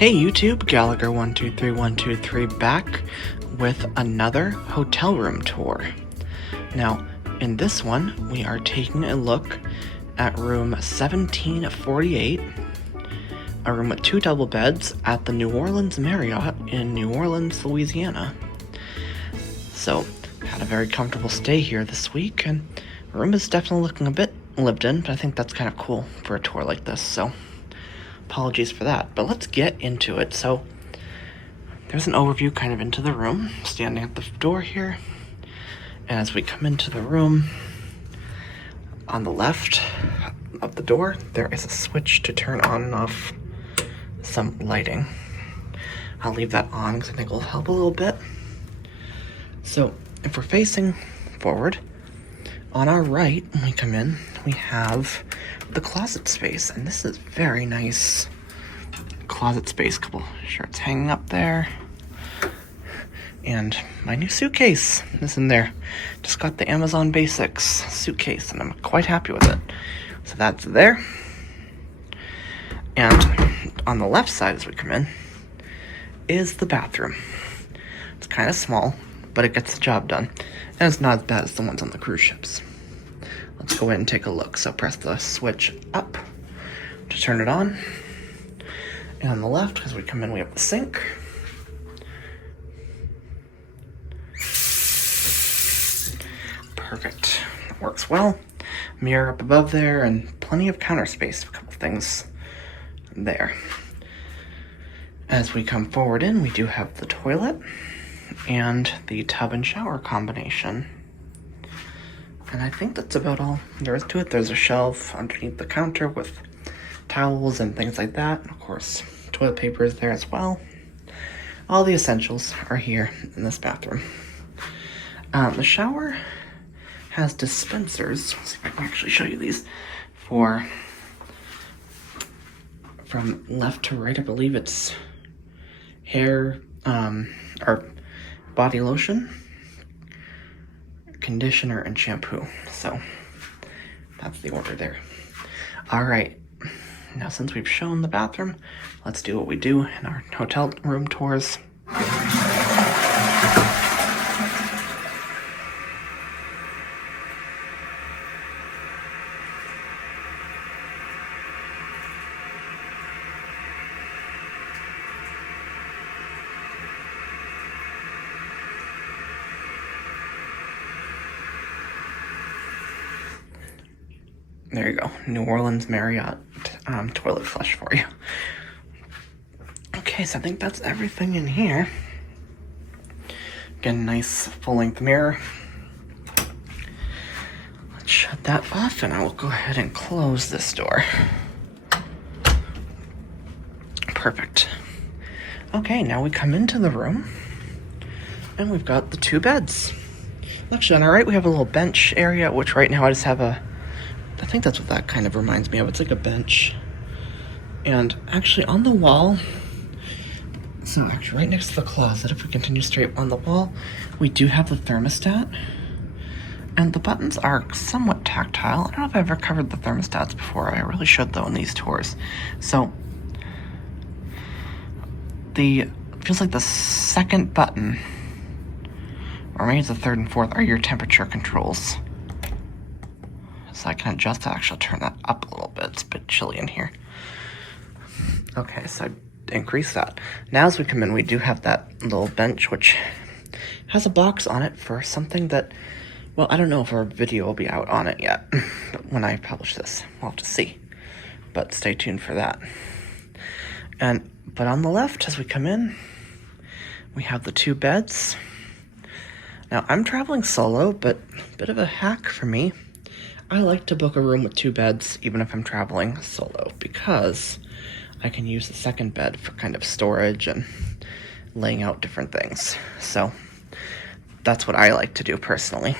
Hey YouTube, Gallagher123123 back with another hotel room tour. Now, in this one, we are taking a look at room 1748, a room with 2 double beds at the New Orleans Marriott in New Orleans, Louisiana. So, had a very comfortable stay here this week, and the room is definitely looking a bit lived in, but I think that's kind of cool for a tour like this, so apologies for that, but let's get into it. So there's an overview kind of into the room, standing at the door here. And as we come into the room, on the left of the door, there is a switch to turn on and off some lighting. I'll leave that on because I think it'll help a little bit. So if we're facing forward, on our right, when we come in, we have the closet space, and this is very nice closet space. Couple shirts hanging up there, and my new suitcase is in there. Just got the Amazon Basics suitcase, and I'm quite happy with it. So that's there. And on the left side as we come in is the bathroom. It's kind of small, but it gets the job done, and it's not as bad as the ones on the cruise ships. Let's go in and take a look. So press the switch up to turn it on. And on the left, as we come in, we have the sink. Perfect. Works well. Mirror up above there, and plenty of counter space. A couple things there. As we come forward in, we do have the toilet and the tub and shower combination. And I think that's about all there is to it. There's a shelf underneath the counter with towels and things like that. Of course, toilet paper is there as well. All the essentials are here in this bathroom. The shower has dispensers. Let's see if I can actually show you these. From left to right, I believe it's hair or body lotion, conditioner, and shampoo. So that's the order there. All right, now since we've shown the bathroom, let's do what we do in our hotel room tours. There you go, New Orleans Marriott toilet flush for you. Okay, so I think that's everything in here. Again, nice full-length mirror. Let's shut that off, and I will go ahead and close this door. Perfect. Okay, now we come into the room, and we've got the 2 beds. Actually, on our right, we have a little bench area, which right now I just have I think that's what that kind of reminds me of. It's like a bench. And actually on the wall, so actually right next to the closet, if we continue straight on the wall, we do have the thermostat. And the buttons are somewhat tactile. I don't know if I've ever covered the thermostats before. I really should though in these tours. So feels like the second button, or maybe it's the third and fourth, are your temperature controls. So I can adjust to actually turn that up a little bit. It's a bit chilly in here. Okay, so I increase that. Now as we come in, we do have that little bench, which has a box on it for something that, well, I don't know if our video will be out on it yet. But when I publish this, we'll have to see. But stay tuned for that. But on the left, as we come in, we have the 2 beds. Now, I'm traveling solo, but a bit of a hack for me. I like to book a room with 2 beds, even if I'm traveling solo, because I can use the second bed for kind of storage and laying out different things. So that's what I like to do personally.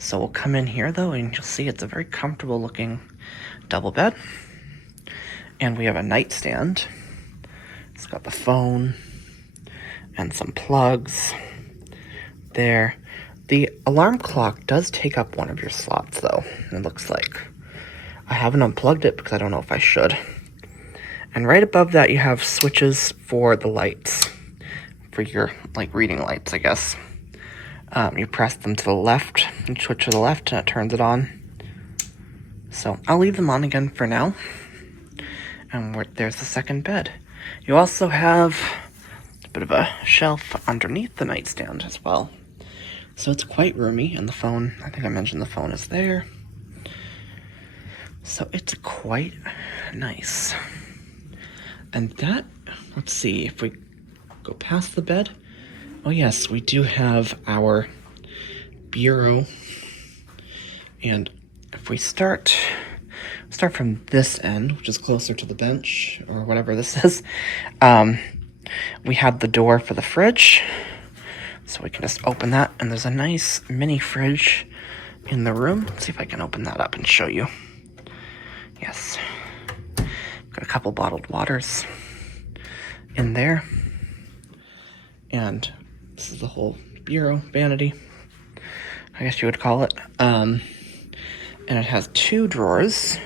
So we'll come in here though, and you'll see it's a very comfortable looking double bed. And we have a nightstand. It's got the phone and some plugs there. The alarm clock does take up one of your slots though, it looks like. I haven't unplugged it because I don't know if I should. And right above that, you have switches for the lights, for your, like, reading lights, I guess. You press them to the left, and switch to the left, and it turns it on. So I'll leave them on again for now. And there's the second bed. You also have a bit of a shelf underneath the nightstand as well. So it's quite roomy, and the phone, I think I mentioned the phone is there. So it's quite nice. And that, let's see, if we go past the bed, oh yes, we do have our bureau. And if we start from this end, which is closer to the bench, or whatever this is, we have the door for the fridge. So we can just open that, and there's a nice mini fridge in the room. Let's see if I can open that up and show you. Yes. Got a couple bottled waters in there. And this is the whole bureau, vanity, I guess you would call it. And it has 2 drawers.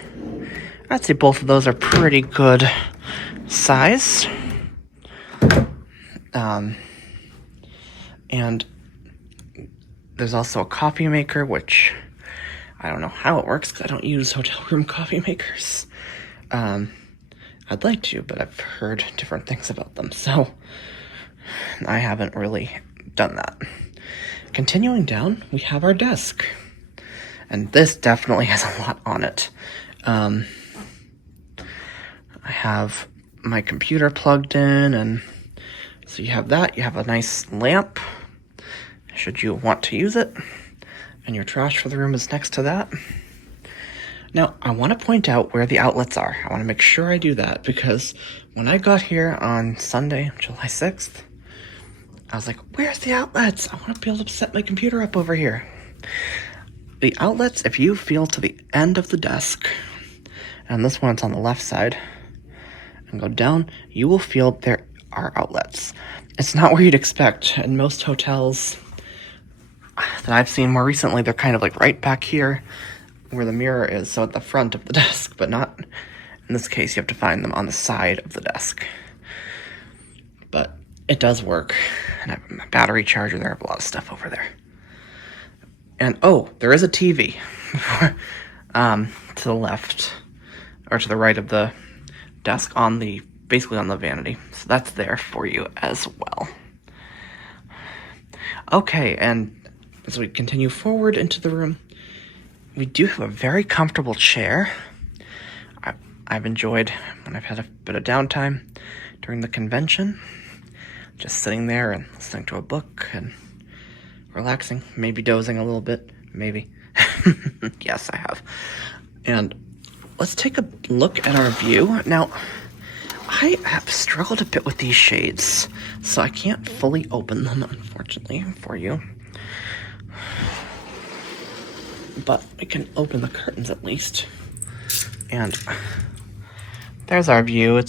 I'd say both of those are pretty good size. And there's also a coffee maker, which I don't know how it works because I don't use hotel room coffee makers. I'd like to, but I've heard different things about them, so I haven't really done that. Continuing down, we have our desk. And this definitely has a lot on it. I have my computer plugged in, and so you have that. You have a nice lamp, should you want to use it. And your trash for the room is next to that. Now, I want to point out where the outlets are. I want to make sure I do that, because when I got here on Sunday, July 6th, I was like, where's the outlets? I want to be able to set my computer up over here. The outlets, if you feel to the end of the desk, and this one's on the left side, and go down, you will feel there are outlets. It's not where you'd expect. In most hotels that I've seen more recently, they're kind of like right back here where the mirror is, so at the front of the desk, but not in this case. You have to find them on the side of the desk. But it does work. And I have a battery charger there. I have a lot of stuff over there. And oh, there is a TV to the left, or to the right of the desk, basically on the vanity. So that's there for you as well. Okay, and as we continue forward into the room, we do have a very comfortable chair. I've enjoyed when I've had a bit of downtime during the convention, just sitting there and listening to a book and relaxing, maybe dozing a little bit, maybe. Yes, I have. And let's take a look at our view. Now, I have struggled a bit with these shades, so I can't fully open them, unfortunately, for you. But I can open the curtains at least. And there's our view.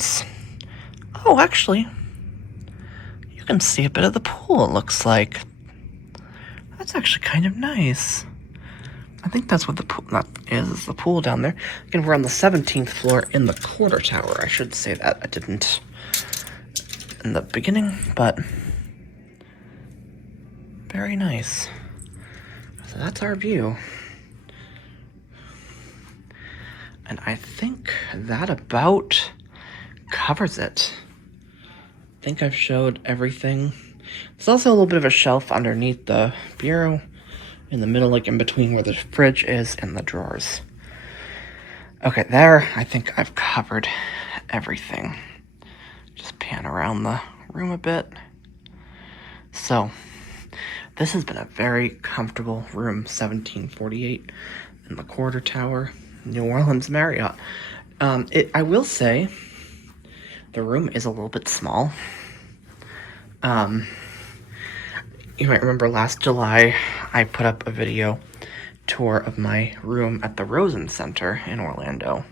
Oh, actually, you can see a bit of the pool, it looks like. That's actually kind of nice. I think that's what the pool is the pool down there. Again, we're on the 17th floor in the quarter tower. I should say that. I didn't in the beginning, but very nice. So that's our view. And I think that about covers it. I think I've showed everything. There's also a little bit of a shelf underneath the bureau, in the middle, like in between where the fridge is and the drawers. Okay, there, I think I've covered everything. Just pan around the room a bit. So, this has been a very comfortable room, 1748 in the quarter tower, New Orleans Marriott. I will say, the room is a little bit small. You might remember last July, I put up a video tour of my room at the Rosen Center in Orlando,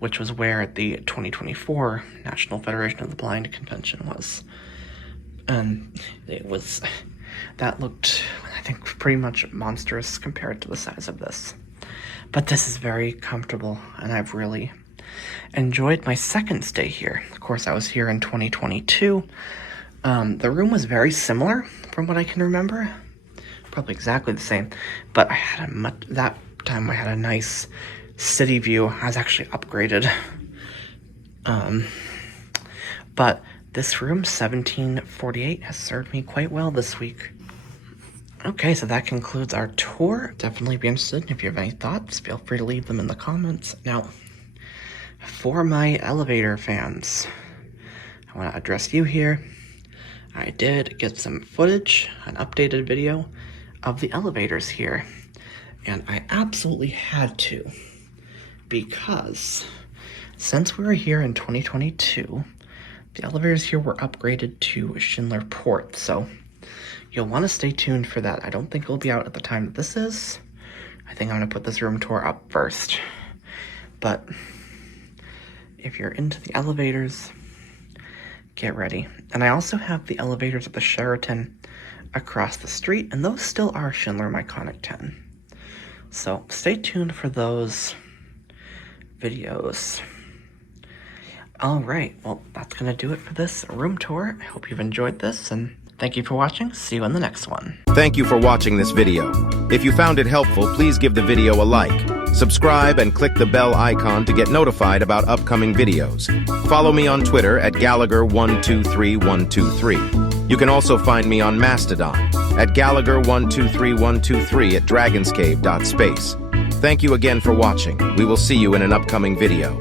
which was where the 2024 National Federation of the Blind Convention was. And that looked, I think, pretty much monstrous compared to the size of this. But this is very comfortable, and I've really enjoyed my second stay here. Of course, I was here in 2022. The room was very similar from what I can remember. Probably exactly the same, but I had that time I had a nice city view. I was actually upgraded. But this room, 1748, has served me quite well this week. Okay, so that concludes our tour. Definitely be interested. If you have any thoughts, feel free to leave them in the comments. Now, for my elevator fans, I want to address you here. I did get some footage, an updated video of the elevators here, and I absolutely had to, because since we were here in 2022, the elevators here were upgraded to Schindler Port, so you'll want to stay tuned for that. I don't think it'll be out at the time that this is. I think I'm going to put this room tour up first. But if you're into the elevators, get ready. And I also have the elevators at the Sheraton across the street, and those still are Schindler Iconic 10. So stay tuned for those videos. All right, well, that's going to do it for this room tour. I hope you've enjoyed this, and thank you for watching. See you in the next one. Thank you for watching this video. If you found it helpful, please give the video a like, subscribe, and click the bell icon to get notified about upcoming videos. Follow me on Twitter at Gallagher123123. You can also find me on Mastodon at Gallagher123123 at dragonscave.space. Thank you again for watching. We will see you in an upcoming video.